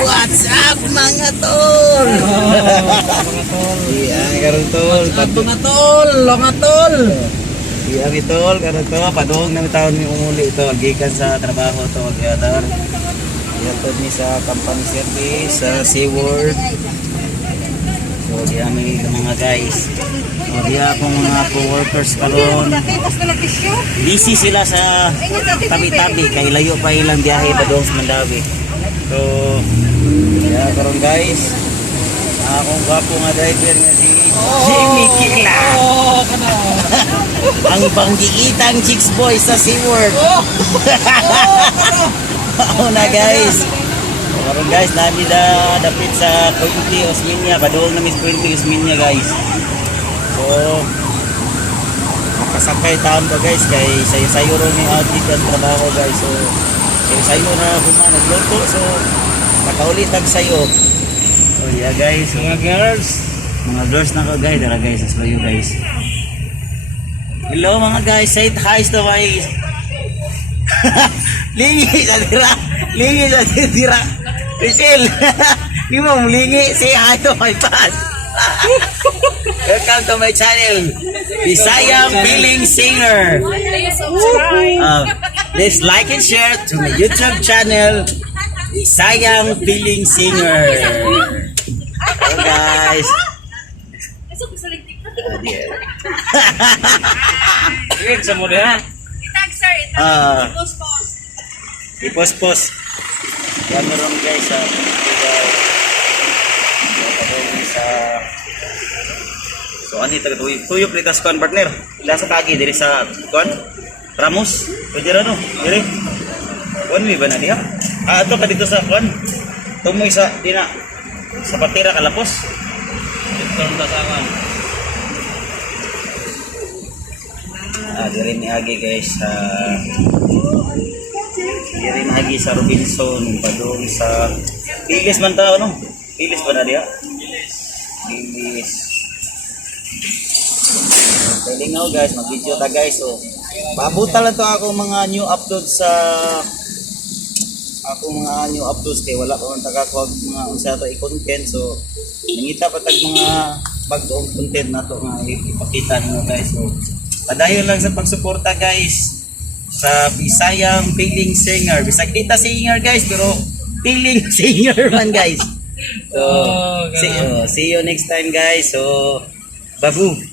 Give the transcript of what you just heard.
What's up mga tol? Mga tol. Iya, karon tol. Mga tol, mga tol. Iya, mi tol, karon to padung na taon mi umuli tol gikan sa trabaho tol ya tol. Iya tol mi sa company service sa SeaWorld. So diya mi mga guys. So diya akong mga co-workers karon. Busy sila sa tabi-tabi kay layo pa ilang biyahe padung sa Mandawi. So, yeah, karon guys, akong gwapo nga driver nga si Jimmy Kila. Ang banggiitang chicks boy sa SeaWorld. Ako na guys. So, karon guys, namin dapit sa Quinty Osminia, padoong namin sa Quinty Osminia guys. So, makasakay taon to guys, kay sayo-sayo rin yung outfit at trabaho guys. So, kaya sayo na nagluto, so nakaulit sayo. So yeah guys, Mga girls. mga girls na ko guys, dara guys, as layo guys. Hello mga guys, say hi to my lingi sa tira, lingi sa tira. Rachel, di mo lingi, say hi to my fans. Welcome to my channel, Bisayang Piling Singer. Please like and share to my YouTube channel, Bisayang Piling Singer. Hello guys. Rin sa muna ha. Itag sir, itag. Ah. Post-post. Ipos-pos. Yan meron guys sa So ani taga tuyok litas kon partner. Ila sa kagi diri sa kon Ramos. Pwede ra no. Diri. Kon mi ba na diha? Ato ka dito sa kon. Tumoy sa dina sa patira kalapos. Ito ang tasangan. Diri ni Agi guys sa diri ni Agi sa Robinson padung sa Pilis man ta no. Pilis ba na diha? Pilis. Pwede nga guys, mag-video ta guys. So, pabuta lang to ako mga new upload sa mga new uploads kay wala pa man tagakuha mga unsa to i-content. So, nangita pa tag mga bag-ong content na to nga ipakita nyo guys. So, padayon lang sa pagsuporta guys sa Bisayang Piling Singer. Bisag kita singer guys, pero piling singer man guys. So, see you next time guys. So, babu.